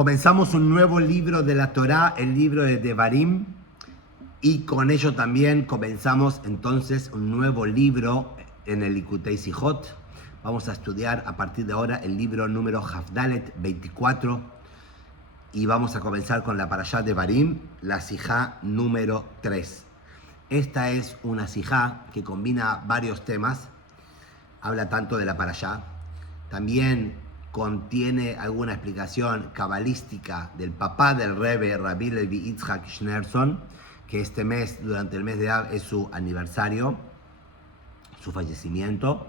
Comenzamos un nuevo libro de la Torá, el libro de Devarim, y con ello también comenzamos entonces un nuevo libro en el Likutei Sijot. Vamos a estudiar a partir de ahora el libro número Havdalet 24 y vamos a comenzar con la Parashá de Devarim, la Sijá número 3. Esta es una Sijá que combina varios temas, habla tanto de la Parashá, también contiene alguna explicación cabalística del papá del Rebbe, Rabbi Levi Yitzhak Schneerson, que este mes, durante el mes de Av, es su aniversario, su fallecimiento.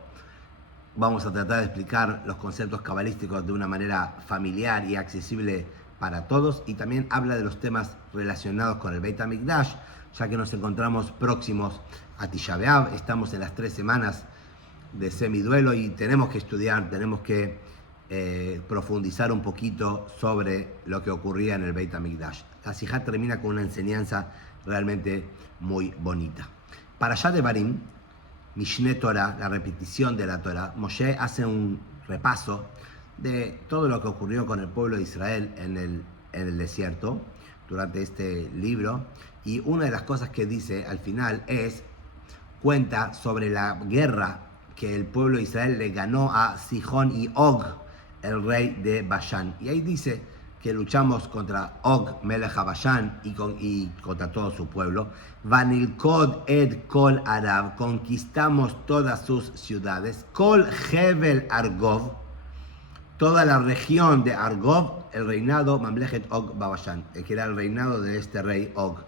Vamos a tratar de explicar los conceptos cabalísticos de una manera familiar y accesible para todos, y también habla de los temas relacionados con el Beit HaMikdash, ya que nos encontramos próximos a Tisha B'Av, estamos en las 3 semanas de semiduelo y tenemos que estudiar, tenemos que profundizar un poquito sobre lo que ocurría en el Beit HaMikdash. La Sijá termina con una enseñanza realmente muy bonita. Para allá de Devarim, Mishne Torah, la repetición de la Torah, Moshe hace un repaso de todo lo que ocurrió con el pueblo de Israel en el desierto durante este libro, y una de las cosas que dice al final cuenta sobre la guerra que el pueblo de Israel le ganó a Sihón y Og, el rey de Bashán. Y ahí dice que luchamos contra Og, Melech HaBashán, y contra todo su pueblo. Vanilkod et kol Arab, conquistamos todas sus ciudades. Kol Hevel Argov, toda la región de Argov, el reinado Mamlechet Og Babashán, que era el reinado de este rey Og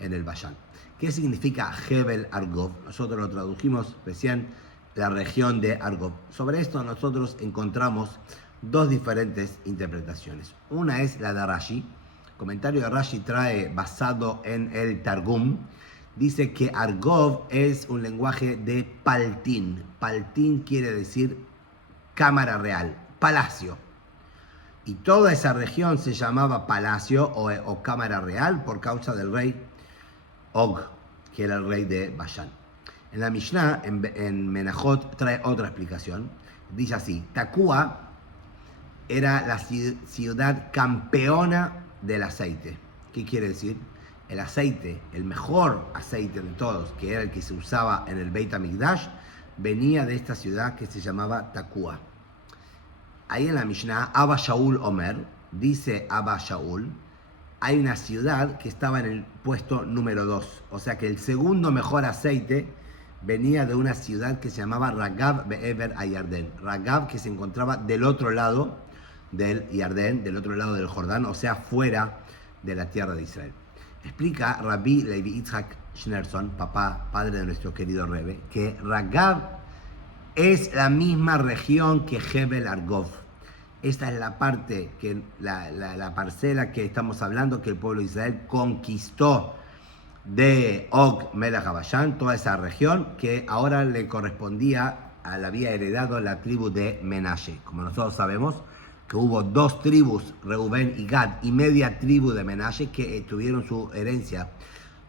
en el Bashán. ¿Qué significa Hevel Argov? Nosotros lo tradujimos recién, la región de Argov. Sobre esto nosotros encontramos dos diferentes interpretaciones. Una es la de Rashi. El comentario de Rashi trae, basado en el Targum, dice que Argov es un lenguaje de Paltín. Paltín quiere decir cámara real, palacio. Y toda esa región se llamaba palacio o cámara real por causa del rey Og, que era el rey de Bashán. En la Mishnah, en Menachot, trae otra explicación. Dice así: Takua era la ciudad campeona del aceite. ¿Qué quiere decir? El aceite, el mejor aceite de todos, que era el que se usaba en el Beit HaMikdash, venía de esta ciudad que se llamaba Takua. Ahí en la Mishnah, Abba Shaul Omer, dice Abba Shaul, hay una ciudad que estaba en el puesto número 2. O sea que el segundo mejor aceite venía de una ciudad que se llamaba Ragav Be'ever Ayarden. Ragav, que se encontraba del otro lado del Yardén, del otro lado del Jordán, o sea, fuera de la tierra de Israel. Explica Rabbi Levi Yitzhak Schneerson, padre de nuestro querido Rebbe, que Ragav es la misma región que Hevel Argov. Esta es la parte, la parcela que estamos hablando, que el pueblo de Israel conquistó de Og, Melech HaBashán, toda esa región que ahora le correspondía, la había heredado la tribu de Menashe. Como nosotros sabemos que hubo 2 tribus, Reubén y Gad, y media tribu de Menashe que tuvieron su herencia,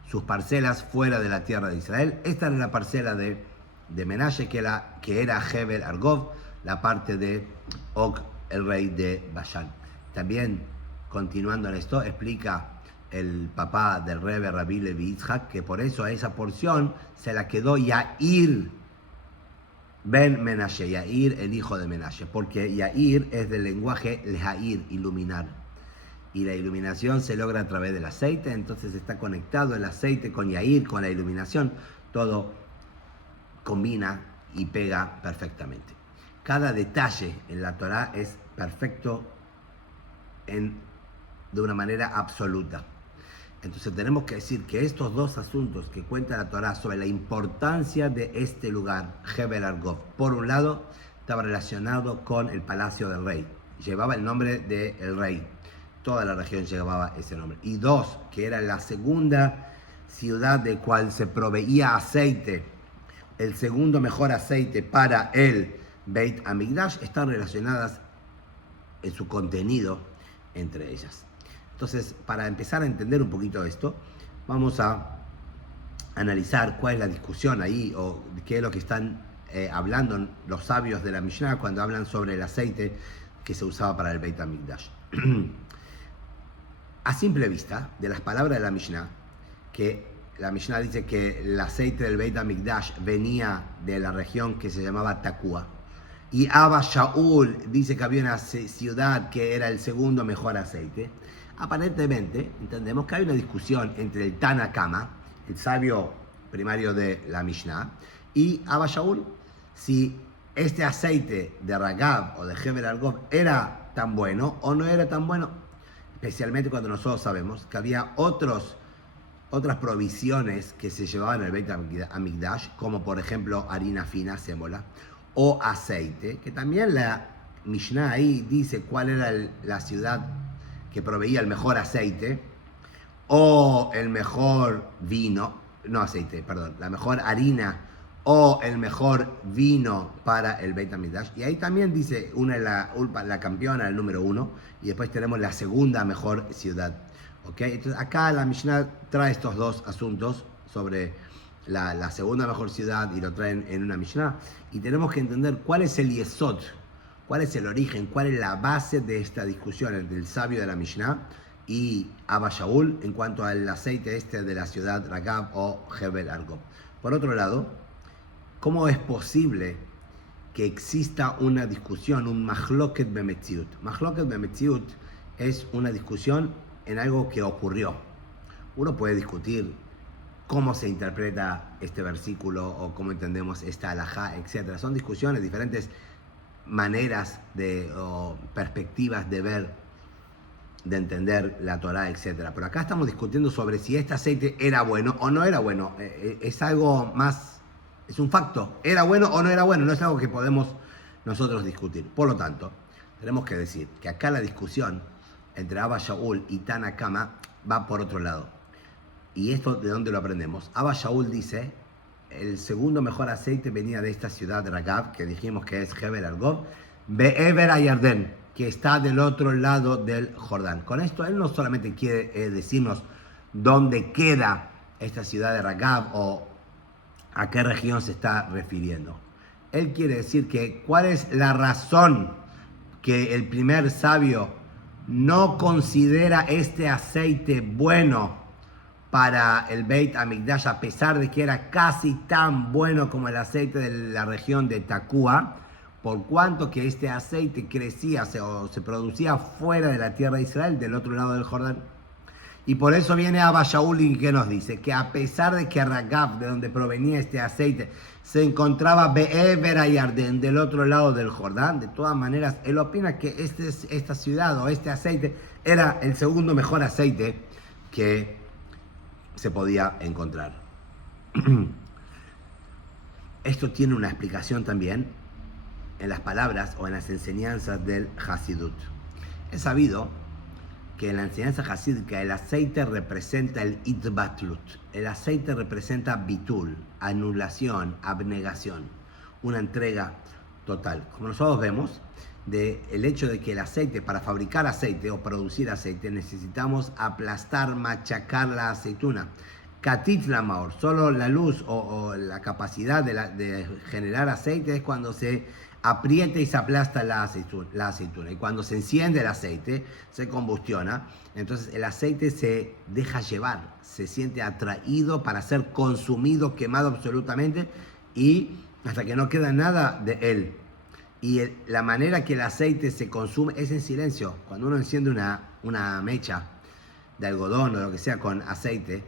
sus parcelas fuera de la tierra de Israel. Esta era la parcela de Menashe, que era Hevel Argov, la parte de Og, el rey de Bashán. También, continuando en esto, explica el papá del Rebbe, Rabbi Levi Yitzhak, que por eso a esa porción se la quedó Yair ben Menashe, Yair, el hijo de Menashe, porque Yair es del lenguaje Lehair, iluminar, y la iluminación se logra a través del aceite, entonces está conectado el aceite con Yair, con la iluminación, todo combina y pega perfectamente. Cada detalle en la Torá es perfecto de una manera absoluta. Entonces tenemos que decir que estos dos asuntos que cuenta la Torá sobre la importancia de este lugar, Hevel Argov, por un lado, estaba relacionado con el palacio del rey, llevaba el nombre del rey, toda la región llevaba ese nombre. Y 2, que era la segunda ciudad de cual se proveía aceite, el segundo mejor aceite para el Beit HaMikdash, están relacionadas en su contenido entre ellas. Entonces, para empezar a entender un poquito esto, vamos a analizar cuál es la discusión ahí, o qué es lo que están hablando los sabios de la Mishnah cuando hablan sobre el aceite que se usaba para el Beit HaMikdash. A simple vista, de las palabras de la Mishnah, que la Mishnah dice que el aceite del Beit HaMikdash venía de la región que se llamaba Takua, y Abba Shaul dice que había una ciudad que era el segundo mejor aceite. Aparentemente, entendemos que hay una discusión entre el Tana Kama, el sabio primario de la Mishnah, y Abba Shaul, si este aceite de Ragav o de Heber Argov era tan bueno o no era tan bueno, especialmente cuando nosotros sabemos que había otras provisiones que se llevaban al Beit HaMikdash, como por ejemplo harina fina, sémola, o aceite, que también la Mishnah ahí dice cuál era la ciudad que proveía el mejor aceite, o el mejor vino, no aceite, perdón, la mejor harina, o el mejor vino para el Beit HaMikdash. Y ahí también dice la campeona, el número 1, y después tenemos la segunda mejor ciudad. ¿Okay? Entonces acá la Mishnah trae estos dos asuntos sobre la segunda mejor ciudad y lo traen en una Mishnah. Y tenemos que entender cuál es el yesod, cuál es el origen, cuál es la base de esta discusión entre el sabio de la Mishnah y Abba Shaul en cuanto al aceite este de la ciudad Ragav o Heber Argov. Por otro lado, ¿cómo es posible que exista una discusión, un machloket bemetziut? Machloket bemetziut es una discusión en algo que ocurrió. Uno puede discutir cómo se interpreta este versículo o cómo entendemos esta halajá, etc. Son discusiones, diferentes maneras o perspectivas de ver, de entender la Torá, etc. Pero acá estamos discutiendo sobre si este aceite era bueno o no era bueno. Es algo más, es un facto. ¿Era bueno o no era bueno? No es algo que podemos nosotros discutir. Por lo tanto, tenemos que decir que acá la discusión entre Abba Shaul y Tana Kama va por otro lado. ¿Y esto de dónde lo aprendemos? Abba Shaul dice, el segundo mejor aceite venía de esta ciudad de Ragav, que dijimos que es Heber Argov, Be'ever Ayarden, que está del otro lado del Jordán. Con esto él no solamente quiere decirnos dónde queda esta ciudad de Ragav o a qué región se está refiriendo. Él quiere decir que cuál es la razón que el primer sabio no considera este aceite bueno para el Beit HaMikdash, a pesar de que era casi tan bueno como el aceite de la región de Takua, por cuanto que este aceite crecía o se producía fuera de la tierra de Israel, del otro lado del Jordán. Y por eso viene Abba Shaul y que nos dice que a pesar de que Ragav, de donde provenía este aceite, se encontraba Be'ever Ayarden, del otro lado del Jordán, de todas maneras, él opina que esta ciudad o este aceite era el segundo mejor aceite que se podía encontrar. Esto tiene una explicación también en las palabras o en las enseñanzas del Hasidut. Es sabido que en la enseñanza hasídica el aceite representa el itbatlut. El aceite representa bitul, anulación, abnegación, una entrega total. Como nosotros vemos, el hecho de que el aceite, para fabricar aceite o producir aceite, necesitamos aplastar, machacar la aceituna. Katit lamaor, solo la luz o la capacidad de generar aceite es cuando se aprieta y se aplasta la aceituna. Y cuando se enciende el aceite, se combustiona, entonces el aceite se deja llevar, se siente atraído para ser consumido, quemado absolutamente, y hasta que no queda nada de él. Y la manera que el aceite se consume es en silencio. Cuando uno enciende una mecha de algodón o lo que sea con aceite,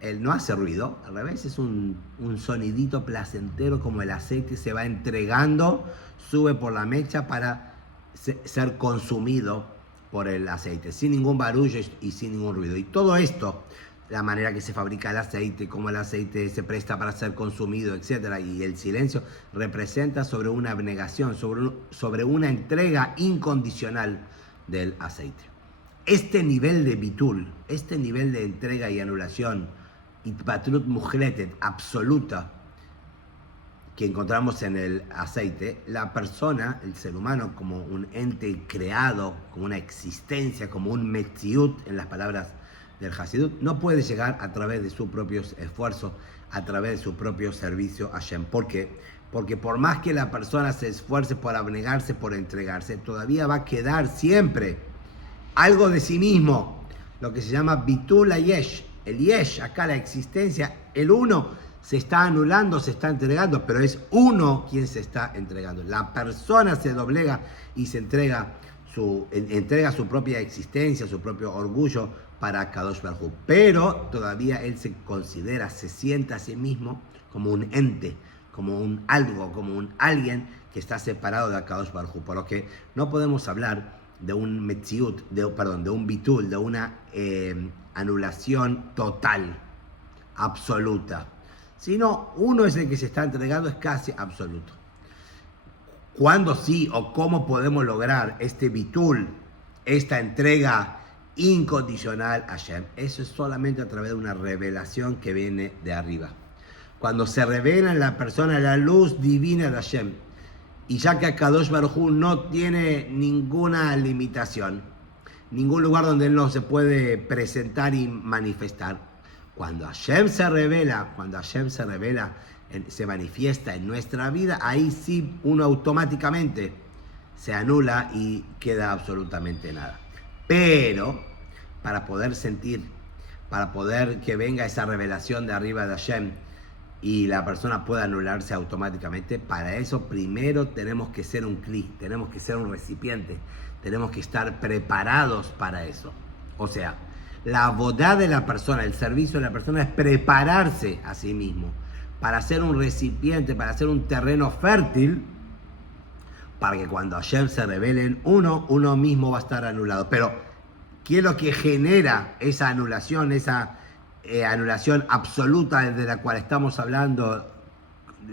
él no hace ruido, al revés, es un sonidito placentero, como el aceite se va entregando, sube por la mecha para ser consumido por el aceite, sin ningún barullo y sin ningún ruido. Y todo esto, la manera que se fabrica el aceite, cómo el aceite se presta para ser consumido, etc. Y el silencio representa sobre una abnegación, sobre una entrega incondicional del aceite. Este nivel de bitul, este nivel de entrega y anulación, itbatlut muhletet, absoluta, que encontramos en el aceite, la persona, el ser humano, como un ente creado, como una existencia, como un metziut, en las palabras del Hasidut, no puede llegar a través de sus propios esfuerzos, a través de su propio servicio a Hashem. ¿Por qué? Porque por más que la persona se esfuerce por abnegarse, por entregarse, todavía va a quedar siempre algo de sí mismo lo que se llama Bitul Yesh. El Yesh, acá la existencia, el uno se está anulando, se está entregando, pero es uno quien se está entregando. La persona se doblega y se entrega su propia existencia, su propio orgullo para Kadosh Baruj Hu. Pero todavía él se considera, se siente a sí mismo como un ente, como un algo, como un alguien que está separado de Kadosh Baruj Hu. Por lo que no podemos hablar de un metziut, de un bitul, de una anulación total, absoluta. Sino uno es el que se está entregando, es casi absoluto. ¿Cuándo sí o cómo podemos lograr este bitul, esta entrega incondicional a Hashem? Eso es solamente a través de una revelación que viene de arriba. Cuando se revela en la persona la luz divina de Hashem, y ya que Kadosh Baruj Hu no tiene ninguna limitación, ningún lugar donde él no se puede presentar y manifestar, cuando Hashem se revela, se manifiesta en nuestra vida, ahí sí uno automáticamente se anula y queda absolutamente nada. Pero para poder sentir, para poder que venga esa revelación de arriba de Hashem y la persona pueda anularse automáticamente, para eso primero tenemos que ser un kli, tenemos que ser un recipiente, tenemos que estar preparados para eso. O sea, la vodá de la persona, el servicio de la persona es prepararse a sí mismo para ser un recipiente, para ser un terreno fértil, para que cuando Hashem se revele en uno mismo va a estar anulado. Pero, ¿qué es lo que genera esa anulación, anulación absoluta de la cual estamos hablando,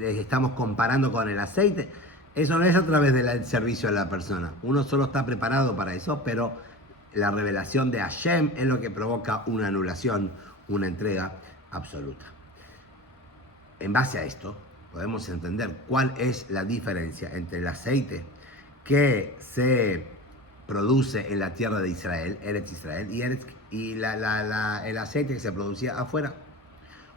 estamos comparando con el aceite? Eso no es a través del servicio de la persona. Uno solo está preparado para eso, pero la revelación de Hashem es lo que provoca una anulación, una entrega absoluta. En base a esto, podemos entender cuál es la diferencia entre el aceite que se produce en la tierra de Israel, Eretz Israel, y el aceite que se producía afuera.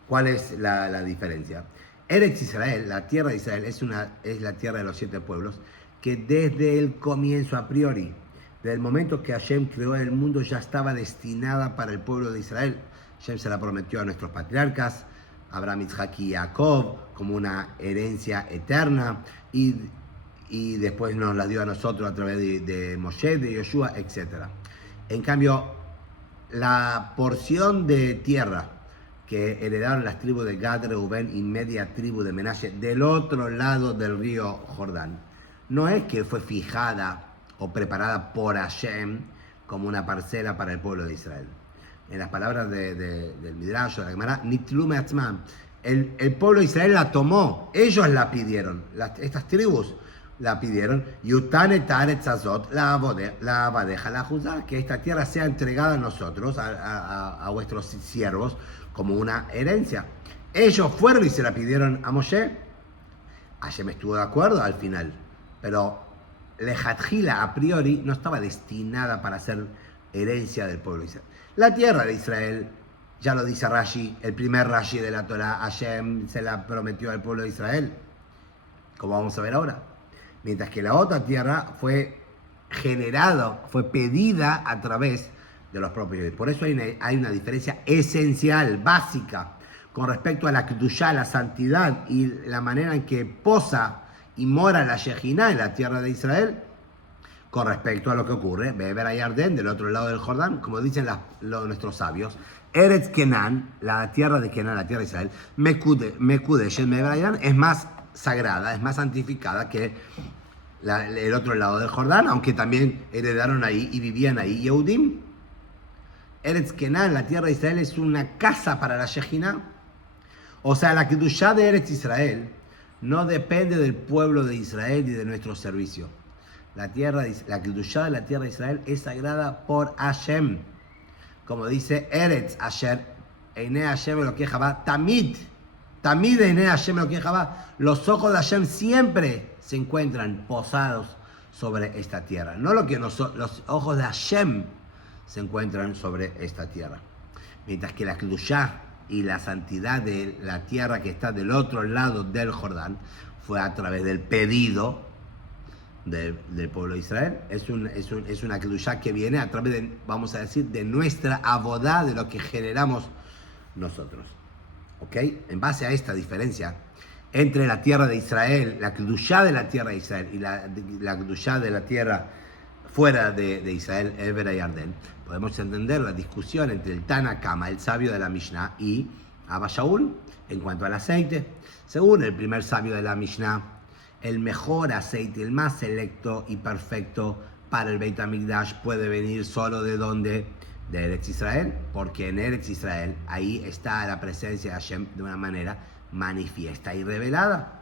¿Cuál es la diferencia? Eretz Israel, la tierra de Israel, es la tierra de los 7 pueblos, que desde el comienzo, a priori, desde el momento que Hashem creó el mundo, ya estaba destinada para el pueblo de Israel. Hashem se la prometió a nuestros patriarcas, Abraham, Isaac y Jacob, como una herencia eterna, y después nos la dio a nosotros a través de Moshe, de Yoshua, etc. En cambio, la porción de tierra que heredaron las tribus de Gad, Reubén y media tribu de Menashe del otro lado del río Jordán, no es que fue fijada o preparada por Hashem como una parcela para el pueblo de Israel. En las palabras del Midrash o de la Gemara, Nitlu me'atzmam, el pueblo de Israel la tomó, ellos la pidieron, estas tribus la pidieron, Yutanet haaretz hazot la abadeja la juzá, que esta tierra sea entregada a nosotros, a vuestros siervos, como una herencia. Ellos fueron y se la pidieron a Moshe. Hashem estuvo de acuerdo al final, pero lejatjila, a priori, no estaba destinada para ser herencia del pueblo de Israel. La tierra de Israel, ya lo dice Rashi, el primer Rashi de la Torah, Hashem se la prometió al pueblo de Israel, como vamos a ver ahora. Mientras que la otra tierra fue generada, fue pedida a través de los propios. Por eso hay una diferencia esencial, básica, con respecto a la Kedushá, la santidad y la manera en que posa y mora la Shejinah en la tierra de Israel, con respecto a lo que ocurre, Beber Ayardén, del otro lado del Jordán, como dicen nuestros sabios, Eretz Kenan, la tierra de Kenan, la tierra de Israel, Mekudesh, Beber Ayardén, es más sagrada, es más santificada que el otro lado del Jordán, aunque también heredaron ahí y vivían ahí Yehudim. Eretz Kenan, la tierra de Israel, es una casa para la Shejinah. O sea, la Kedushá de Eretz Israel no depende del pueblo de Israel y de nuestro servicio. La Kedushá de la tierra de Israel es sagrada por Hashem. Como dice Eretz Asher, Einei Hashem lo que Javá, Tamid Einei Hashem lo que Javá. Los ojos de Hashem siempre se encuentran posados sobre esta tierra. No los ojos de Hashem se encuentran sobre esta tierra. Mientras que la Kedushá y la santidad de la tierra que está del otro lado del Jordán fue a través del pedido, del pueblo de Israel. Es una Kedushá que viene a través de, vamos a decir, de nuestra abodá, de lo que generamos nosotros. ¿Ok? En base a esta diferencia entre la tierra de Israel, la Kedushá de la tierra de Israel y la Kedushá de la tierra fuera de Israel, Eber Yarden, podemos entender la discusión entre el Tana Kama, el sabio de la Mishnah, y Abba Shaul en cuanto al aceite. Según el primer sabio de la Mishnah, el mejor aceite, el más selecto y perfecto para el Beit HaMikdash puede venir solo de donde, de Eretz Israel, porque en Eretz Israel ahí está la presencia de Hashem de una manera manifiesta y revelada.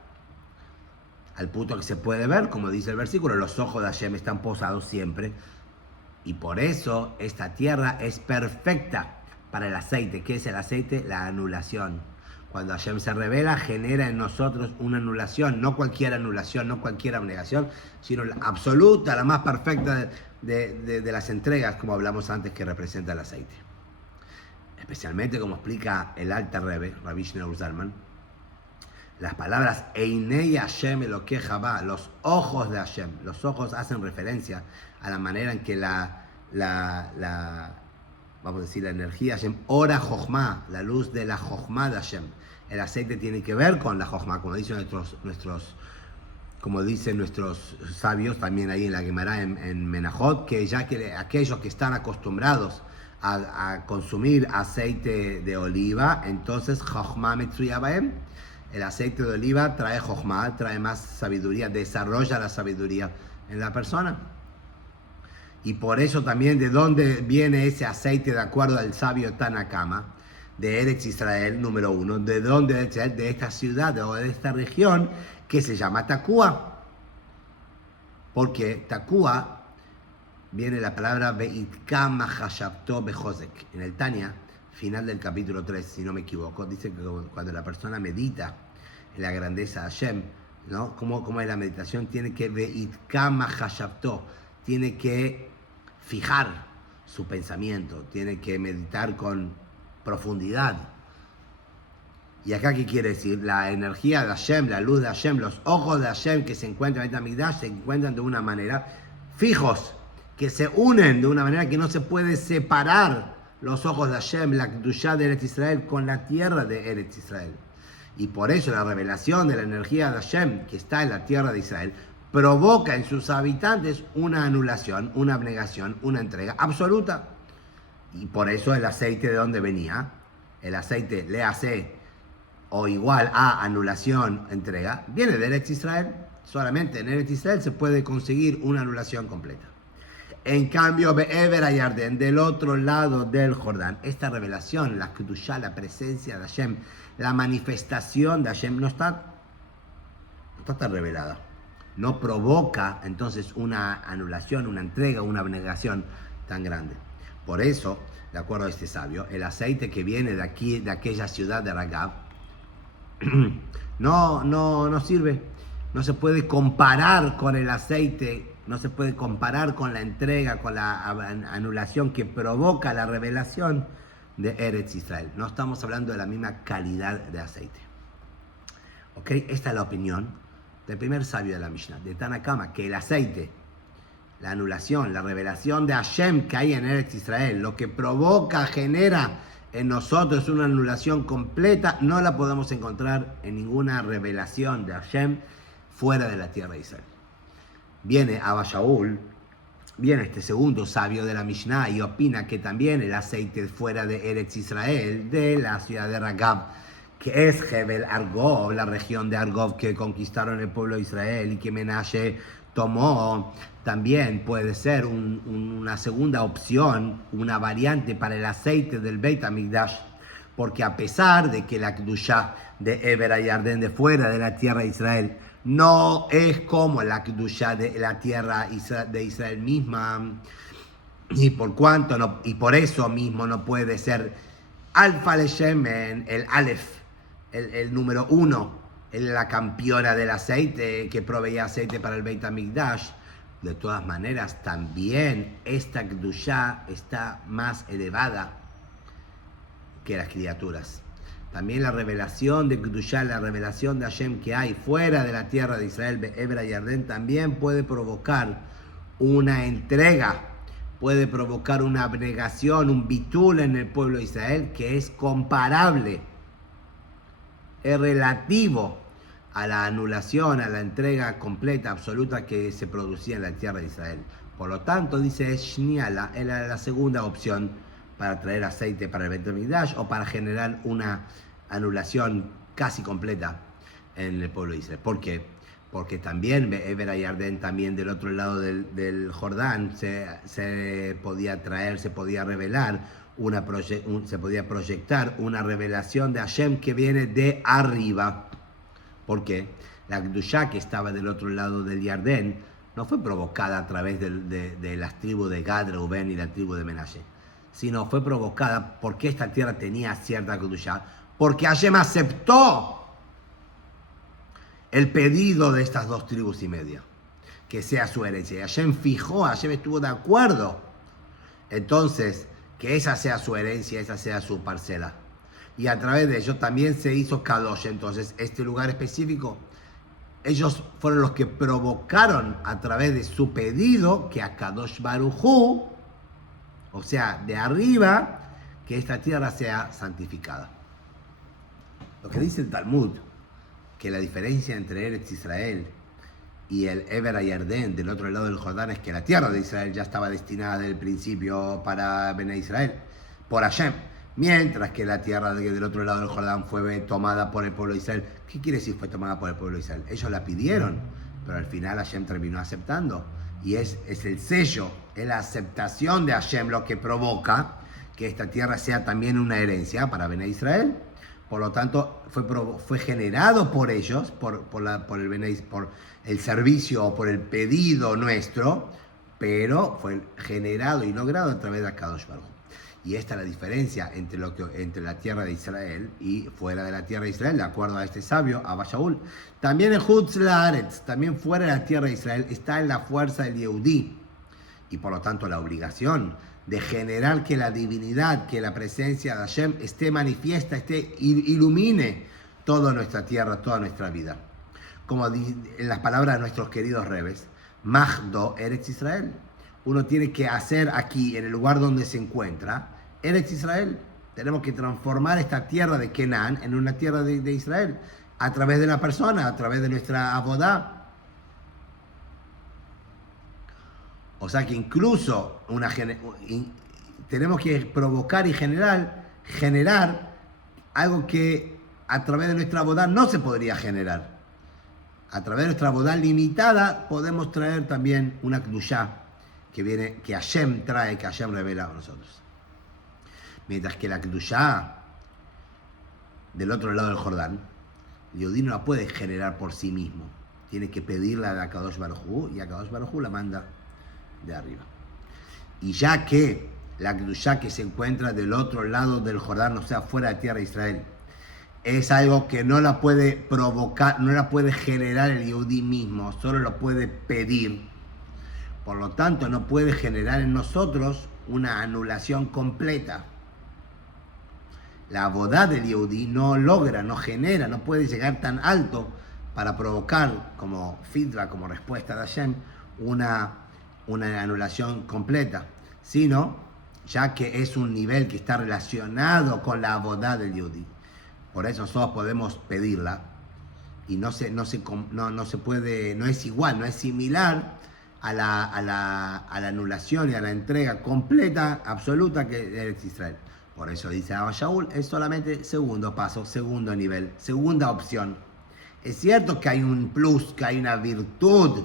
Al punto que se puede ver, como dice el versículo, los ojos de Hashem están posados siempre. Y por eso esta tierra es perfecta para el aceite. ¿Qué es el aceite? La anulación. Cuando Hashem se revela, genera en nosotros una anulación. No cualquier anulación, no cualquier abnegación, sino la absoluta, la más perfecta de las entregas, como hablamos antes, que representa el aceite. Especialmente como explica el Alter Rebbe, Rabbi Shneur Zalman, las palabras Einei Hashem Elokeja ba, los ojos de Hashem. Los ojos hacen referencia a la manera en que vamos a decir, la energía de Hashem, Ora Jochma, la luz de la Jochma de Hashem. El aceite tiene que ver con la Jochma, como dicen nuestros sabios, también ahí en la Gemara, en Menachot, que ya que aquellos que están acostumbrados a consumir aceite de oliva, entonces Jochma Metzuya Baem. El aceite de oliva trae jochma, trae más sabiduría, desarrolla la sabiduría en la persona. Y por eso también de dónde viene ese aceite, de acuerdo al sabio Tana Kama, de Eretz Israel, número 1, de dónde, de esta ciudad o de esta región que se llama Takua. Porque Takua viene la palabra Veitka Mahashavto Behozek. En el Tania, final del capítulo 3, si no me equivoco, dice que cuando la persona medita en la grandeza de Hashem, ¿no? ¿Cómo es la meditación? Tiene que Veitka Mahashavto, tiene que fijar su pensamiento, tiene que meditar con profundidad. ¿Y acá qué quiere decir? La energía de Hashem, la luz de Hashem, los ojos de Hashem que se encuentran en Beit HaMikdash se encuentran de una manera fijos, que se unen de una manera que no se puede separar los ojos de Hashem, la Kedushá de Eretz Israel, con la tierra de Eretz Israel. Y por eso la revelación de la energía de Hashem que está en la tierra de Israel provoca en sus habitantes una anulación, una abnegación, una entrega absoluta. Y por eso el aceite, ¿de dónde venía? El aceite, léase, o igual a anulación, entrega, viene de Eretz Israel. Solamente en Eretz Israel se puede conseguir una anulación completa. En cambio, Be'ever Yarden, del otro lado del Jordán, esta revelación, la Kedushá, la presencia de Hashem, la manifestación de Hashem, no está tan revelada. No provoca entonces una anulación, una entrega, una abnegación tan grande. Por eso, de acuerdo a este sabio, el aceite que viene de aquí, de aquella ciudad de Ragav, no sirve. No se puede comparar con el aceite, no se puede comparar con la entrega, con la anulación que provoca la revelación de Eretz Israel. No estamos hablando de la misma calidad de aceite. ¿Ok? Esta es la opinión del primer sabio de la Mishnah, de Tana Kama, que el aceite, la anulación, la revelación de Hashem que hay en Eretz Israel, lo que provoca, genera en nosotros una anulación completa, no la podemos encontrar en ninguna revelación de Hashem fuera de la tierra de Israel. Viene Abba Shaul, viene este segundo sabio de la Mishnah y opina que también el aceite fuera de Eretz Israel, de la ciudad de Ragav, que es Hebel Argov, la región de Argov que conquistaron el pueblo de Israel y que Menashe tomó, también puede ser una segunda opción, una variante para el aceite del Beit HaMikdash, porque a pesar de que la Kedushá de Eber Yarden, de fuera de la tierra de Israel, no es como la Kedushá de la tierra de Israel misma, y por eso mismo no puede ser Alfa Leshemen, el Aleph, el número 1, la campeona del aceite que proveía aceite para el Beit HaMikdash. De todas maneras, también esta Kedushá está más elevada que las criaturas. también la revelación de Kedushá, la revelación de Hashem que hay fuera de la tierra de Israel, Be'ever Yarden, también puede provocar una entrega, puede provocar una abnegación, un bitul en el pueblo de Israel que es comparable, es relativo a la anulación, a la entrega completa, absoluta que se producía en la tierra de Israel. Por lo tanto, dice Shniala, era la segunda opción para traer aceite para el Beit HaMikdash o para generar una anulación casi completa en el pueblo de Israel. ¿Por qué? Porque también Be'ever Yarden, también del otro lado del Jordán, se podía traer, se podía revelar, se podía proyectar una revelación de Hashem que viene de arriba. ¿Por qué? La Kedushá que estaba del otro lado del Yardén no fue provocada a través de las tribus de Gad, Reuben y la tribu de Menashe, sino fue provocada porque esta tierra tenía cierta Kedushá, porque Hashem aceptó el pedido de estas 2 tribus y media, que sea su herencia. Y Hashem Hashem estuvo de acuerdo. Entonces, que esa sea su herencia, esa sea su parcela. Y a través de ello también se hizo Kadosh. Entonces, este lugar específico, ellos fueron los que provocaron a través de su pedido que a Kadosh Baruj Hu, o sea, de arriba, que esta tierra sea santificada. Lo que dice el Talmud, que la diferencia entre Eretz Israel y el Ever Yarden del otro lado del Jordán es que la tierra de Israel ya estaba destinada desde el principio para Bnei Israel, por Hashem, mientras que la tierra del otro lado del Jordán fue tomada por el pueblo de Israel. ¿Qué quiere decir fue tomada por el pueblo de Israel? Ellos la pidieron, pero al final Hashem terminó aceptando. Y es el sello, es la aceptación de Hashem lo que provoca que esta tierra sea también una herencia para Bnei Israel. Por lo tanto, fue generado por ellos, por el servicio o por el pedido nuestro, pero fue generado y logrado a través de Kadosh Baruj Hu. Y esta es la diferencia entre la tierra de Israel y fuera de la tierra de Israel, de acuerdo a este sabio, Abba Shaul. También en Chutz La'aretz, también fuera de la tierra de Israel, está en la fuerza del Yehudí. Y por lo tanto la obligación de generar que la divinidad, que la presencia de Hashem esté manifiesta, ilumine toda nuestra tierra, toda nuestra vida. Como en las palabras de nuestros queridos rebes, Magdo Eretz Israel. Uno tiene que hacer aquí, en el lugar donde se encuentra, Eretz Israel. Tenemos que transformar esta tierra de Kenan en una tierra de Israel, a través de la persona, a través de nuestra abodá. O sea que incluso tenemos que provocar y generar algo que a través de nuestra abodá no se podría generar. A través de nuestra abodá limitada podemos traer también una Kedushá que Hashem trae, que Hashem revela a nosotros. Mientras que la Kedushá del otro lado del Jordán, el Yehudí no la puede generar por sí mismo. Tiene que pedirla a Kadosh Baruj Hu, y a Kadosh Baruj Hu la manda de arriba. Y ya que la Kedushá que se encuentra del otro lado del Jordán, o sea, fuera de tierra de Israel, es algo que no la puede provocar, no la puede generar el Yehudí mismo, solo lo puede pedir. Por lo tanto, no puede generar en nosotros una anulación completa. La abodá del Yehudí no logra, no genera, no puede llegar tan alto para provocar como feedback, como respuesta de Hashem, una anulación completa, sino ya que es un nivel que está relacionado con la abodá del Yehudí. Por eso nosotros podemos pedirla y no se puede, no es igual, no es similar a la anulación y a la entrega completa, absoluta que es Israel. Por eso dice Abba Shaul, es solamente segundo paso, segundo nivel, segunda opción. Es cierto que hay un plus, que hay una virtud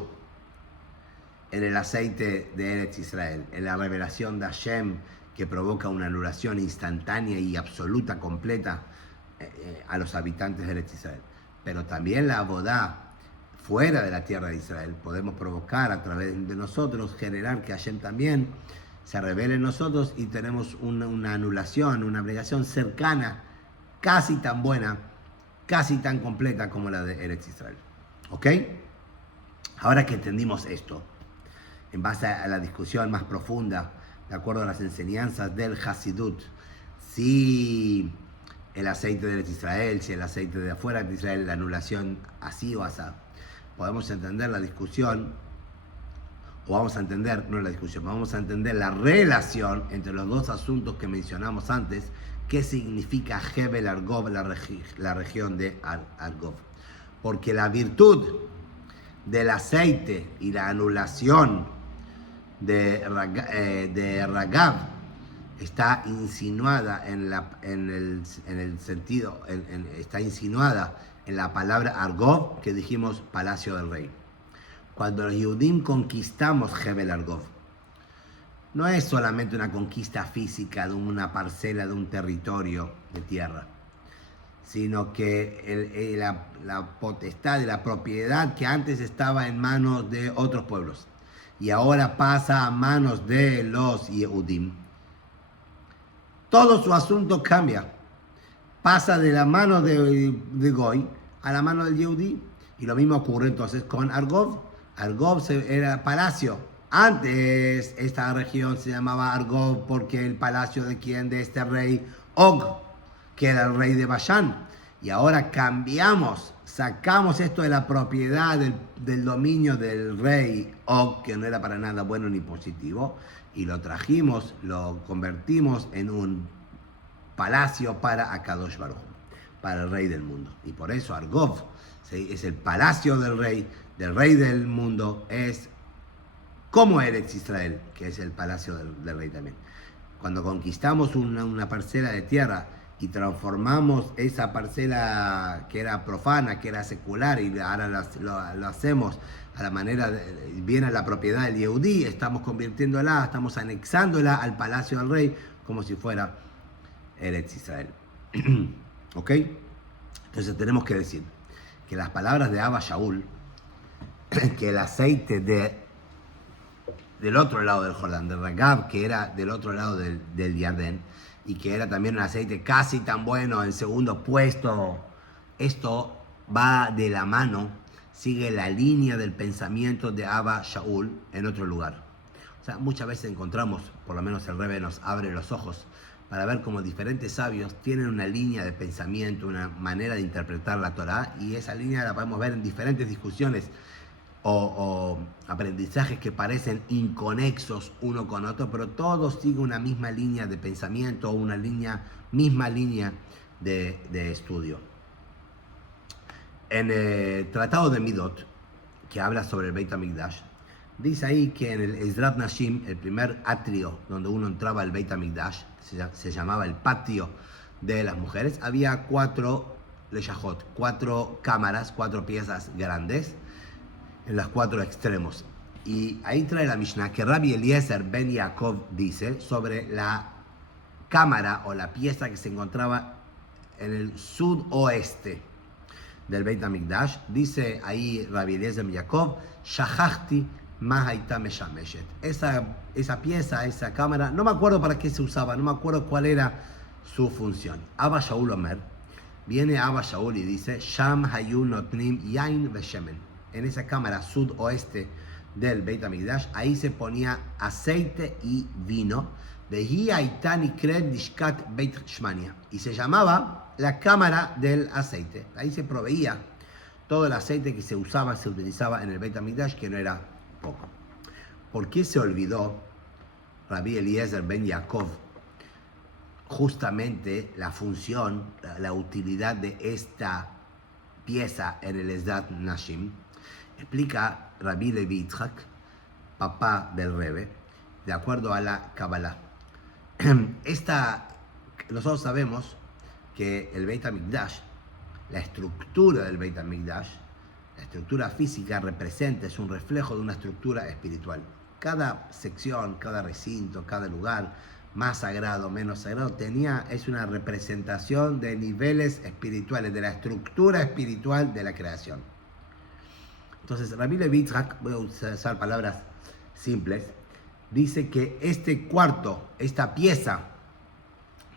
en el aceite de Eretz Israel, en la revelación de Hashem, que provoca una anulación instantánea y absoluta, completa a los habitantes de Eretz Israel. Pero también la abodá fuera de la tierra de Israel podemos provocar a través de nosotros, generar que Hashem también se revele en nosotros y tenemos una anulación, una abnegación cercana, casi tan buena, casi tan completa como la de Eretz Israel. ¿Ok? Ahora que entendimos esto, en base a la discusión más profunda, de acuerdo a las enseñanzas del Hasidut, si el aceite de Israel, si el aceite de afuera de Israel, la anulación así o así. Podemos entender la discusión, o vamos a entender, no la discusión, vamos a entender la relación entre los dos asuntos que mencionamos antes, qué significa Hebel Argov, la región de Argov. Porque la virtud del aceite y la anulación de Ragav está insinuada en el sentido, está insinuada en la palabra Argov, que dijimos palacio del rey. Cuando los Yehudim conquistamos Hebel Argov, no es solamente una conquista física de una parcela, de un territorio de tierra, sino que la potestad y la propiedad que antes estaba en manos de otros pueblos y ahora pasa a manos de los Yehudim, todo su asunto cambia. Pasa de la mano de Goy a la mano del Yehudí. Y lo mismo ocurre entonces con Argov. Argov era palacio. Antes esta región se llamaba Argov porque el palacio de quién, de este rey Og, que era el rey de Bashán. Y ahora cambiamos, sacamos esto de la propiedad del dominio del rey Og, que no era para nada bueno ni positivo, y lo trajimos, lo convertimos en un palacio para Akadosh Baruj Hu, para el rey del mundo. Y por eso Argov es el palacio del rey del mundo, es como Eretz Israel, que es el palacio del rey también. Cuando conquistamos una parcela de tierra y transformamos esa parcela que era profana, que era secular, y ahora lo hacemos a la manera, viene a la propiedad del Yehudí, estamos convirtiéndola, estamos anexándola al palacio del rey, como si fuera Eretz Israel. ¿Ok? Entonces tenemos que decir que las palabras de Abba Shaul, que el aceite del otro lado del Jordán, de Ragav, que era del otro lado del Yardén, y que era también un aceite casi tan bueno, en segundo puesto, esto va de la mano, sigue la línea del pensamiento de Abba Shaul en otro lugar. O sea, muchas veces encontramos, por lo menos el Rebbe nos abre los ojos, para ver cómo diferentes sabios tienen una línea de pensamiento, una manera de interpretar la Torá, y esa línea la podemos ver en diferentes discusiones o aprendizajes que parecen inconexos uno con otro, pero todos siguen una misma línea de pensamiento o una misma línea de estudio. En el Tratado de Midot, que habla sobre el Beit HaMikdash, dice ahí que en el Ezrat Nashim, el primer atrio donde uno entraba al Beit HaMikdash, se llamaba el patio de las mujeres, había 4 leshajot, 4 cámaras, 4 piezas grandes, en los 4 extremos. Y ahí trae la Mishnah que Rabbi Eliezer ben Yaakov dice sobre la cámara o la pieza que se encontraba en el sudoeste del Beit HaMikdash. Dice ahí Rabbi Eliezer ben Yaakov, Shachachti ma hayta meshameshet. Esa pieza, esa cámara, no me acuerdo para qué se usaba, no me acuerdo cuál era su función. Abba Shaul Omer, viene Abba Shaul y dice, Sham hayu notnim yain veshemen. En esa cámara sudoeste del Beit HaMikdash, ahí se ponía aceite y vino, y se llamaba la cámara del aceite. Ahí se proveía todo el aceite que se utilizaba en el Beit HaMikdash, que no era poco. ¿Por qué se olvidó Rabbi Eliezer ben Yaakov justamente la función, la utilidad de esta pieza en el Ezrat Nashim? Explica Rabbi Levi Yitzhak, papá del Rebbe, de acuerdo a la Kabbalah. Nosotros sabemos que el Beit HaMikdash, la estructura del Beit HaMikdash, la estructura física representa, es un reflejo de una estructura espiritual. Cada sección, cada recinto, cada lugar, más sagrado, menos sagrado, es una representación de niveles espirituales, de la estructura espiritual de la creación. Entonces, Rabbi Levi Yitzhak, voy a usar palabras simples, dice que este cuarto, esta pieza,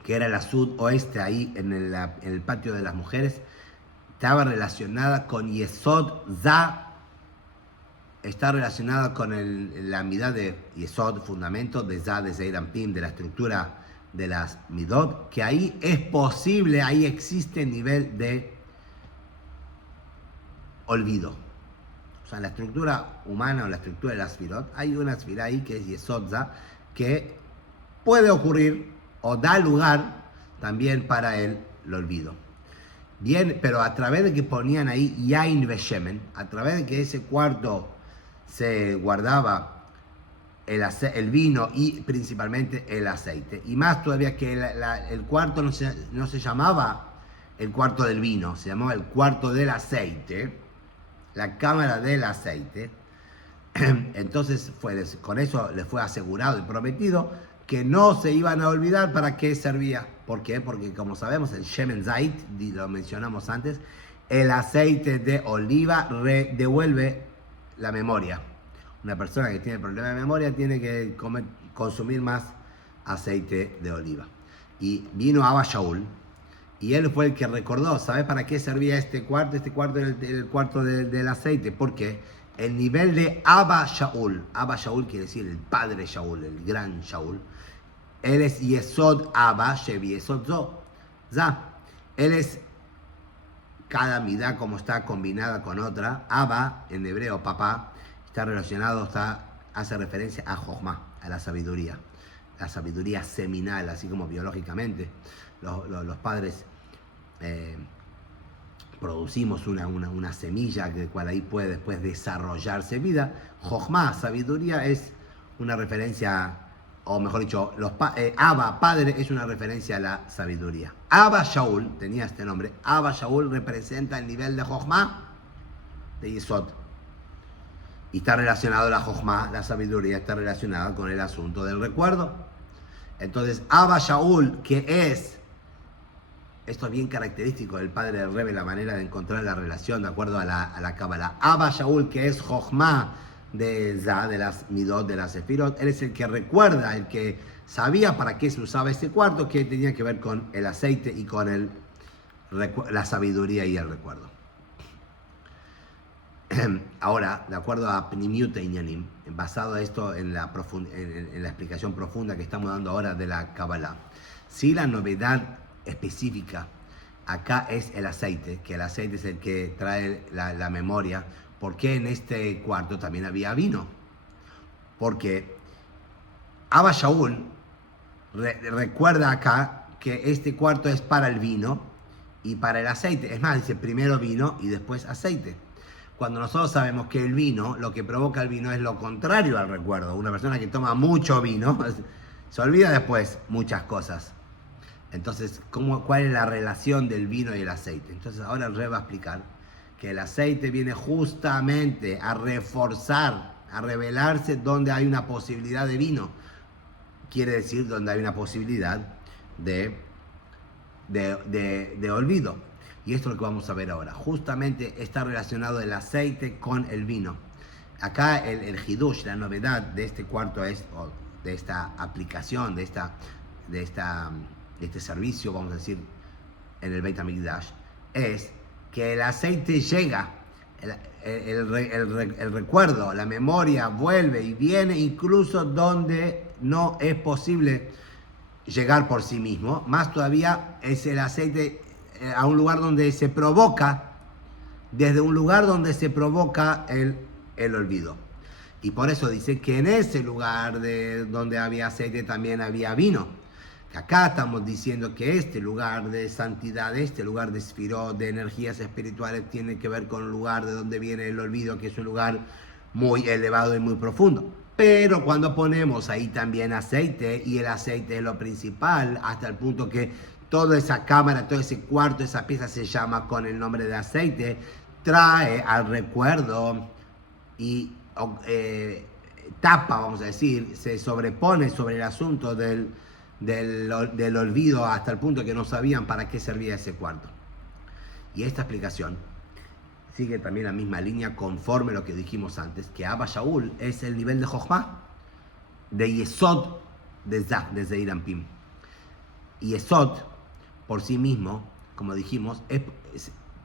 que era la sudoeste ahí en el patio de las mujeres, estaba relacionada con Yesod Za, está relacionada con la mitad de Yesod, fundamento, de Za, de Zeir Anpin, de la estructura de las midot, que ahí es posible, ahí existe nivel de olvido. O sea, en la estructura humana o en la estructura de las sfirot, hay una sfira ahí que es Yesodza, que puede ocurrir o da lugar también para el olvido. Bien, pero a través de que ponían ahí Yain Veshemen, a través de que ese cuarto se guardaba el vino y principalmente el aceite. Y más todavía que el cuarto no se llamaba el cuarto del vino, se llamaba el cuarto del aceite, la cámara del aceite. Entonces con eso les fue asegurado y prometido que no se iban a olvidar para qué servía. ¿Por qué? Porque como sabemos el Shemen Zait, lo mencionamos antes, el aceite de oliva devuelve la memoria. Una persona que tiene problema de memoria tiene que consumir más aceite de oliva. Y vino Abba Shaul, y él fue el que recordó, ¿sabes para qué servía este cuarto? Este cuarto era el cuarto del aceite, porque el nivel de Abba Shaul quiere decir el padre Shaul, el gran Shaul, él es Yesod Abba, Shevi Yesod Za. Él es cada midá como está combinada con otra. Abba, en hebreo, papá, está relacionado, hace referencia a Jochma, a la sabiduría seminal, así como biológicamente. Los padres producimos una semilla de cual ahí puede después desarrollarse vida. Jochma, sabiduría, es una referencia, o mejor dicho, Abba, padre, es una referencia a la sabiduría. Abba Shaul, tenía este nombre, Abba Shaul representa el nivel de Jochma, de Yesod. Y está relacionado la Jochma, la sabiduría, está relacionada con el asunto del recuerdo. Entonces, Abba Shaul, que es, esto es bien característico del padre del Rebbe, la manera de encontrar la relación de acuerdo a la Kabbalah. Abba Shaul, que es Jochma de las Midot, de las Sefirot, él es el que recuerda, el que sabía para qué se usaba ese cuarto, que tenía que ver con el aceite y con la sabiduría y el recuerdo. Ahora, de acuerdo a Pnimiut Inyanim, basado esto en la explicación profunda que estamos dando ahora de la Kabbalah, si la novedad específica acá es el aceite, que el aceite es el que trae la memoria, ¿por qué en este cuarto también había vino? Porque Abba Shaul recuerda acá que este cuarto es para el vino y para el aceite. Es más, dice primero vino y después aceite. Cuando nosotros sabemos que el vino, lo que provoca el vino es lo contrario al recuerdo. Una persona que toma mucho vino se olvida después muchas cosas. Entonces, ¿cuál es la relación del vino y el aceite? Entonces ahora el Rebbe va a explicar que el aceite viene justamente a reforzar, a revelarse donde hay una posibilidad de vino. Quiere decir donde hay una posibilidad de olvido. Y esto es lo que vamos a ver ahora. Justamente está relacionado el aceite con el vino. Acá el hidush, la novedad de este cuarto de esta aplicación, de este servicio, vamos a decir, en el Beit HaMikdash, es que el aceite llega, el recuerdo, la memoria vuelve y viene incluso donde no es posible llegar por sí mismo. Más todavía es el aceite a un lugar donde se provoca, desde un lugar donde se provoca el olvido. Y por eso dice que en ese lugar donde había aceite también había vino. Que acá estamos diciendo que este lugar de santidad, este lugar de sfirot, de energías espirituales, tiene que ver con un lugar de donde viene el olvido, que es un lugar muy elevado y muy profundo. Pero cuando ponemos ahí también aceite, y el aceite es lo principal, hasta el punto que toda esa cámara, todo ese cuarto, esa pieza se llama con el nombre de aceite, trae al recuerdo y tapa, vamos a decir, se sobrepone sobre el asunto del olvido hasta el punto que no sabían para qué servía ese cuarto. Y esta explicación sigue también la misma línea conforme lo que dijimos antes, que Abba Shaul es el nivel de Jochma, de Yesod, de Zeir Anpin. Y Yesod, por sí mismo, como dijimos,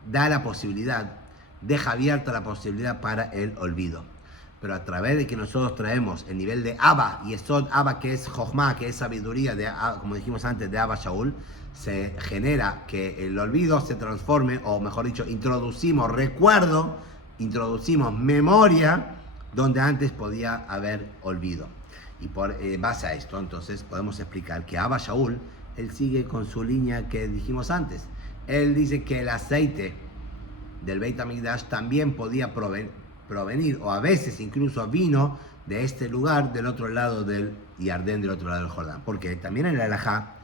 da la posibilidad, deja abierta la posibilidad para el olvido. pero a través de que nosotros traemos el nivel de Abba, y Esod Abba, que es Jochma, que es sabiduría, como dijimos antes, de Abba Shaul, se genera que el olvido se transforme, o mejor dicho, introducimos recuerdo, introducimos memoria, donde antes podía haber olvido. Y por base a esto, entonces, podemos explicar que Abba Shaul, él sigue con su línea que dijimos antes. Él dice que el aceite del Beit HaMikdash también podía provenir, o a veces incluso vino de este lugar del otro lado del Yardén, del otro lado del Jordán. Porque también en el Halajá,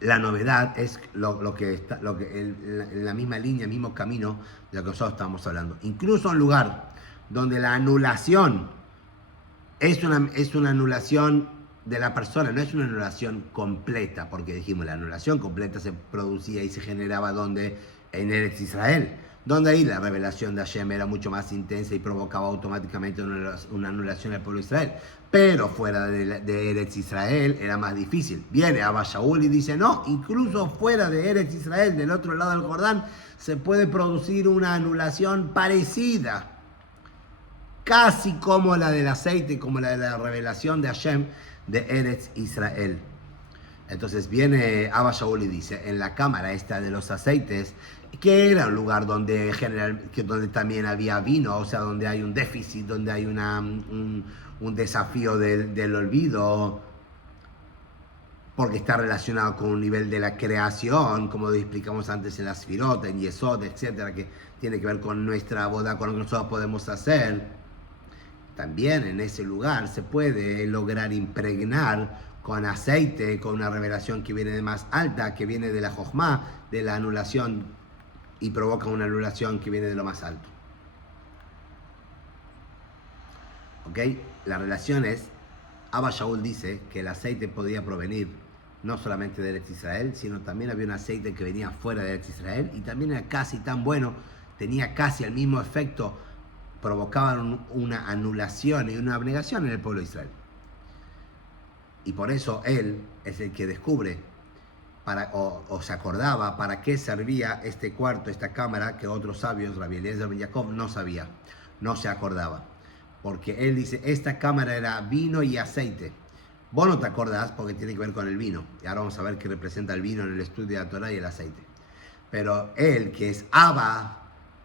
la novedad es en la misma línea, el mismo camino de lo que nosotros estamos hablando. Incluso un lugar donde la anulación es una anulación de la persona, no es una anulación completa, porque dijimos, la anulación completa se producía y se generaba donde en Eretz Israel, donde ahí la revelación de Hashem era mucho más intensa y provocaba automáticamente una anulación del pueblo de Israel. Pero fuera de Eretz Israel era más difícil. Viene Abba Shaul y dice, no, incluso fuera de Eretz Israel, del otro lado del Jordán, se puede producir una anulación parecida, casi como la del aceite, como la de la revelación de Hashem de Eretz Israel. Entonces viene Abba Shaul y dice, en la cámara esta de los aceites, que era un lugar donde también había vino, o sea, donde hay un déficit, donde hay un desafío del olvido, porque está relacionado con un nivel de la creación, como explicamos antes en la Sfirot, en Yesod, etcétera, que tiene que ver con nuestra boda, con lo que nosotros podemos hacer. También en ese lugar se puede lograr impregnar con aceite, con una revelación que viene de más alta, que viene de la Jochma, de la anulación, y provoca una anulación que viene de lo más alto. ¿Ok? La relación es, Abba Shaul dice que el aceite podía provenir no solamente de Eretz Israel, sino también había un aceite que venía fuera de Eretz Israel, y también era casi tan bueno, tenía casi el mismo efecto, provocaban una anulación y una abnegación en el pueblo de Israel. Y por eso él es el que descubre o se acordaba para qué servía este cuarto, esta cámara, que otros sabios, Rabbi Eliezer ben Yaakov, no sabía, no se acordaba. Porque él dice, esta cámara era vino y aceite. Vos no te acordás porque tiene que ver con el vino. Y ahora vamos a ver qué representa el vino en el estudio de la Torah y el aceite. Pero él, que es Abba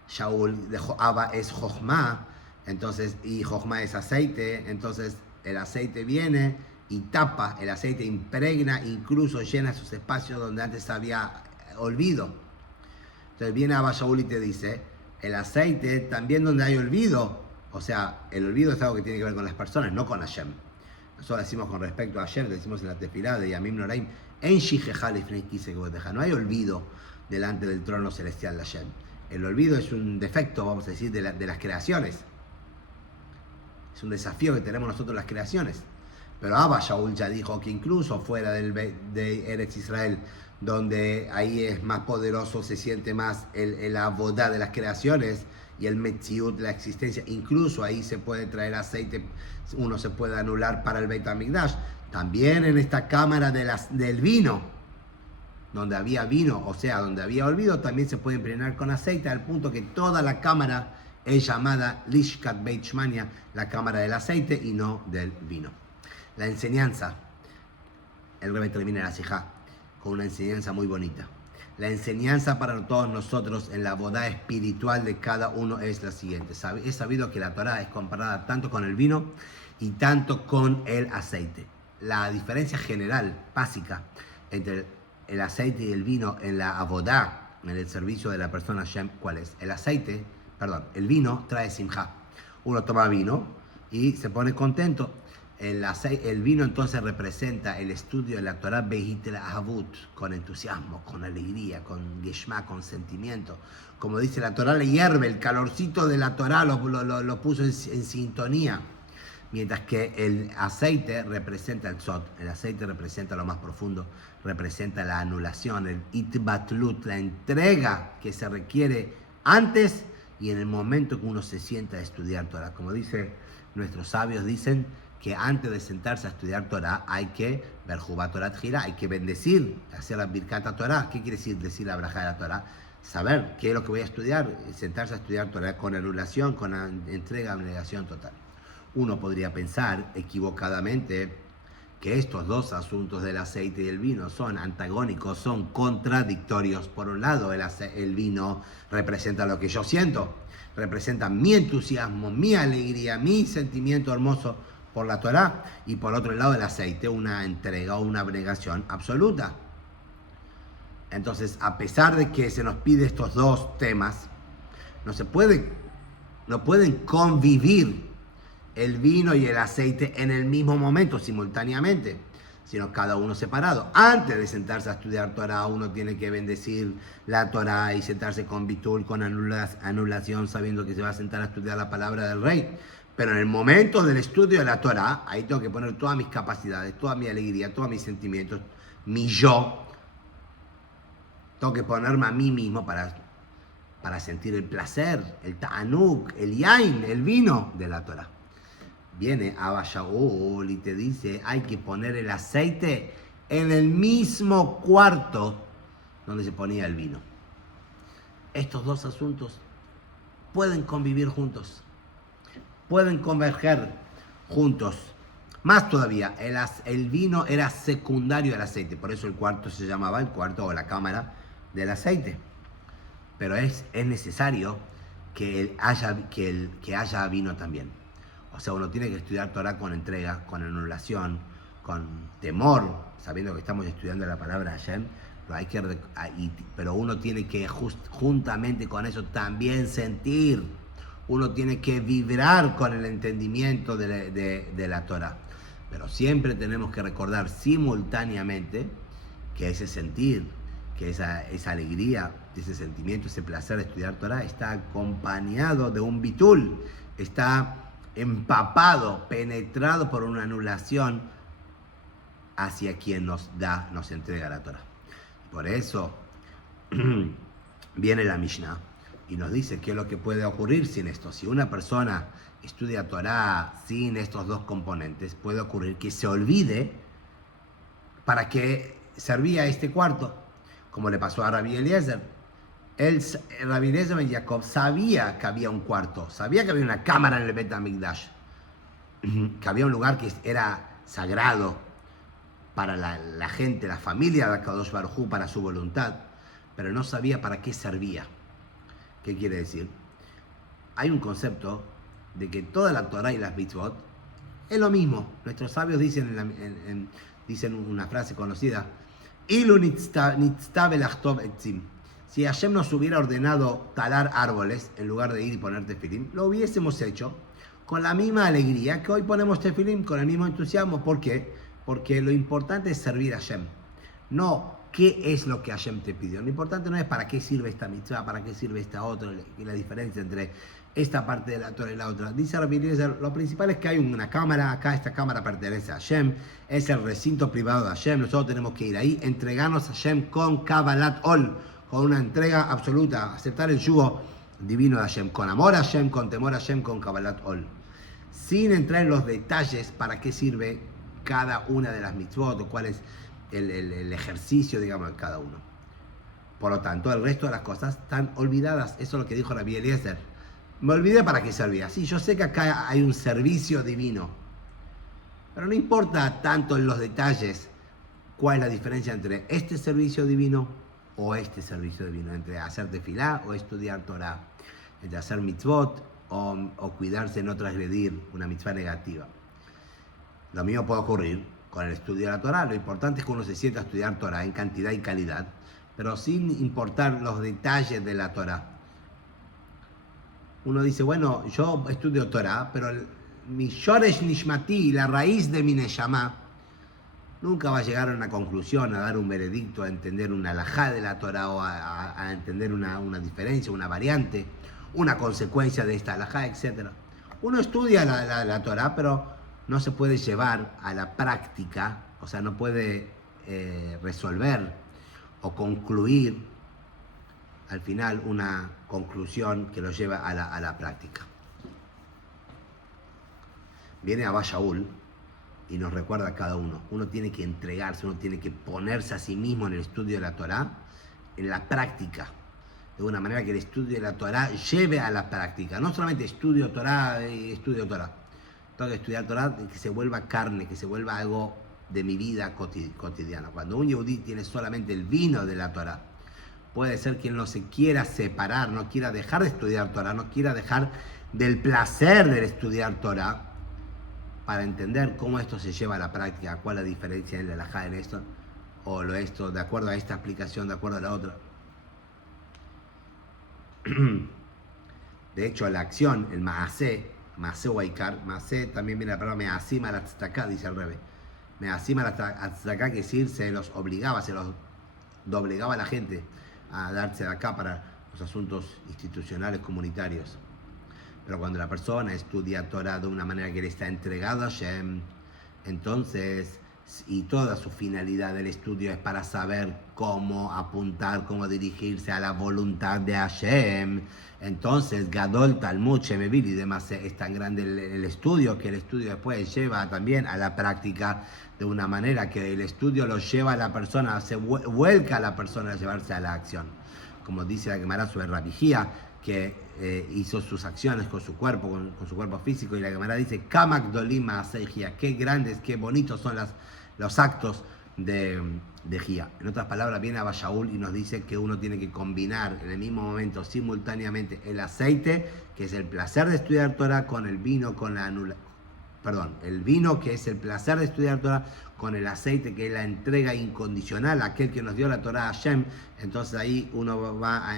Shaul, Abba es Jochma, entonces, y Jochma es aceite, entonces el aceite viene y tapa, el aceite impregna, incluso llena esos espacios donde antes había olvido. Entonces viene Abba Shaul y te dice, el aceite también donde hay olvido, o sea, el olvido es algo que tiene que ver con las personas, no con Hashem. Nosotros decimos con respecto a Hashem, decimos en la tefilá de Yamim Noraim, en Shijeja lifnei kisei kvodeja, no hay olvido delante del trono celestial de Hashem. El olvido es un defecto, vamos a decir, de las creaciones. Es un desafío que tenemos nosotros las creaciones. Pero Abba Shaul ya dijo que incluso fuera de Eretz Israel, donde ahí es más poderoso, se siente más la boda de las creaciones y el metziut, la existencia, incluso ahí se puede traer aceite, uno se puede anular para el Beit HaMikdash. También en esta cámara del vino, donde había vino, o sea, donde había olvido, también se puede impregnar con aceite, al punto que toda la cámara es llamada Lishkat Beit Shmania, la cámara del aceite y no del vino. La enseñanza, el Rebbe termina la Sijá con una enseñanza muy bonita. La enseñanza para todos nosotros en la boda espiritual de cada uno es la siguiente. Es sabido que la Torah es comparada tanto con el vino y tanto con el aceite. La diferencia general, básica, entre el aceite y el vino en la abodá, en el servicio de la persona Hashem, ¿cuál es? El vino trae simjá. Uno toma vino y se pone contento. El vino entonces representa el estudio de la Torah Behitel Ahavut, con entusiasmo, con alegría, con geshma, con sentimiento. Como dice la Torah, le hierve, el calorcito de la Torah lo puso en sintonía. Mientras que el aceite representa el tzot, el aceite representa lo más profundo, representa la anulación, el itbatlut, la entrega que se requiere antes y en el momento que uno se sienta a estudiar Torah. Como nuestros sabios dicen que antes de sentarse a estudiar Torah hay que ver Jubá Torah Tjira, hay que bendecir, hacer la Birkat Torah. ¿Qué quiere decir la braja de la Torah? saber qué es lo que voy a estudiar, sentarse a estudiar Torah con anulación, con entrega, abnegación total. Uno podría pensar equivocadamente que estos dos asuntos del aceite y el vino son antagónicos, son contradictorios. Por un lado, el vino representa lo que yo siento, representa mi entusiasmo, mi alegría, mi sentimiento hermoso por la Torá, y por otro lado el aceite, una entrega o una abnegación absoluta. Entonces, a pesar de que se nos pide estos dos temas, no pueden convivir el vino y el aceite en el mismo momento, simultáneamente, sino cada uno separado. Antes de sentarse a estudiar Torah, uno tiene que bendecir la Torah y sentarse con bitul, con anulación, sabiendo que se va a sentar a estudiar la palabra del rey. Pero en el momento del estudio de la Torah, ahí tengo que poner todas mis capacidades, toda mi alegría, todos mis sentimientos, mi yo. Tengo que ponerme a mí mismo para sentir el placer, el ta'anuk, el yain, el vino de la Torah. Viene Abba Shaul y te dice, hay que poner el aceite en el mismo cuarto donde se ponía el vino. Estos dos asuntos pueden convivir juntos, pueden converger juntos. Más todavía, el vino era secundario al aceite, por eso el cuarto se llamaba el cuarto o la cámara del aceite. Pero es necesario que haya vino también. O sea, uno tiene que estudiar Torah con entrega, con anulación, con temor, sabiendo que estamos estudiando la palabra Hashem, pero uno tiene que juntamente con eso también sentir, uno tiene que vibrar con el entendimiento de la Torah. Pero siempre tenemos que recordar simultáneamente que ese sentir, que esa alegría, ese sentimiento, ese placer de estudiar Torah está acompañado de un bitul, está empapado, penetrado por una anulación hacia quien nos entrega la Torah. Por eso viene la Mishnah y nos dice qué es lo que puede ocurrir sin esto. Si una persona estudia Torah sin estos dos componentes, puede ocurrir que se olvide para qué servía este cuarto, como le pasó a Rabbi Eliezer. Rabbi Eliezer ben Jacob sabía que había un cuarto, sabía que había una cámara en el Bet HaMikdash, que había un lugar que era sagrado para la gente, la familia de Akadosh Baruj Hu, para su voluntad, pero no sabía para qué servía. ¿Qué quiere decir? Hay un concepto de que toda la Torah y las mitzvot es lo mismo. Nuestros sabios dicen, dicen una frase conocida, Ilu nitztav elachtov etzim. Si Hashem nos hubiera ordenado talar árboles en lugar de ir y poner tefilim, lo hubiésemos hecho con la misma alegría que hoy ponemos tefilim, con el mismo entusiasmo. ¿Por qué? Porque lo importante es servir a Hashem, no qué es lo que Hashem te pidió. Lo importante no es para qué sirve esta mitzvah, para qué sirve esta otra, y la diferencia entre esta parte de la Torah y la otra. Dice Rabbi Eliezer, lo principal es que hay una cámara, acá esta cámara pertenece a Hashem, es el recinto privado de Hashem, nosotros tenemos que ir ahí, entregarnos a Hashem con Kabbalat Ol, con una entrega absoluta, aceptar el yugo divino de Hashem, con amor a Hashem, con temor a Hashem, con Kabbalat Ol. Sin entrar en los detalles para qué sirve cada una de las mitzvot o cuál es el ejercicio, digamos, de cada uno. Por lo tanto, el resto de las cosas están olvidadas. Eso es lo que dijo Rabbi Eliezer. Me olvidé para qué servía. Sí, yo sé que acá hay un servicio divino, pero no importa tanto en los detalles cuál es la diferencia entre este servicio divino o este servicio divino, entre hacer tefilá o estudiar Torah, entre hacer mitzvot o cuidarse de no transgredir una mitzvah negativa. Lo mismo puede ocurrir con el estudio de la Torah. Lo importante es que uno se sienta a estudiar Torah en cantidad y calidad, pero sin importar los detalles de la Torah. Uno dice, bueno, yo estudio Torah, pero mi Shoresh Nishmati, la raíz de mi Neshama, nunca va a llegar a una conclusión, a dar un veredicto, a entender una halajá de la Torah o a entender una diferencia, una variante, una consecuencia de esta halajá, etc. Uno estudia la Torah, pero no se puede llevar a la práctica, o sea, no puede resolver o concluir al final una conclusión que lo lleva a la práctica. Viene Abba Shaul y nos recuerda a cada uno. Uno tiene que entregarse, uno tiene que ponerse a sí mismo en el estudio de la Torah, en la práctica, de una manera que el estudio de la Torá lleve a la práctica. No solamente estudio Torá y estudio Torá. Tengo que estudiar Torá que se vuelva carne, que se vuelva algo de mi vida cotidiana. Cuando un yehudí tiene solamente el vino de la Torá, puede ser quien no se quiera separar, no quiera dejar de estudiar Torá, no quiera dejar del placer de estudiar Torá, para entender cómo esto se lleva a la práctica, cuál es la diferencia en la halajá en esto, o lo esto, de acuerdo a esta explicación, de acuerdo a la otra. De hecho, la acción, el maasé o aikar, maasé también viene la palabra measim al tzedakah, dice el Rebbe. Measim al tzedakah, que decir, se los obligaba, se los doblegaba a la gente a darse de acá para los asuntos institucionales, comunitarios. Pero cuando la persona estudia Torah de una manera que le está entregado a Hashem, entonces, y toda su finalidad del estudio es para saber cómo apuntar, cómo dirigirse a la voluntad de Hashem, entonces Gadol Talmud Shemevil y demás es tan grande el estudio, que el estudio después lleva también a la práctica de una manera que el estudio lo lleva a la persona, se vuelca a la persona a llevarse a la acción. Como dice la Gemara sobre Rabbi Hía, que hizo sus acciones con su cuerpo, con su cuerpo físico, y la Gemara dice, Kamak Dolima Aseijia, qué grandes, qué bonitos son los actos de Hía. En otras palabras, viene Abba Shaul y nos dice que uno tiene que combinar en el mismo momento, simultáneamente, el aceite, que es el placer de estudiar Torah, con el vino, con la el vino, que es el placer de estudiar Torah, con el aceite, que es la entrega incondicional, aquel que nos dio la Torah a Hashem. Entonces ahí uno va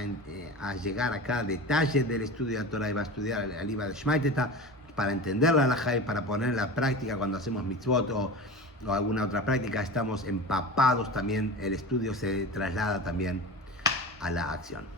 a llegar a cada detalle del estudio de la Torah y va a estudiar el Iba de Shmaiteta para entender la halajá y para poner en la práctica cuando hacemos mitzvot o alguna otra práctica. Estamos empapados también, el estudio se traslada también a la acción.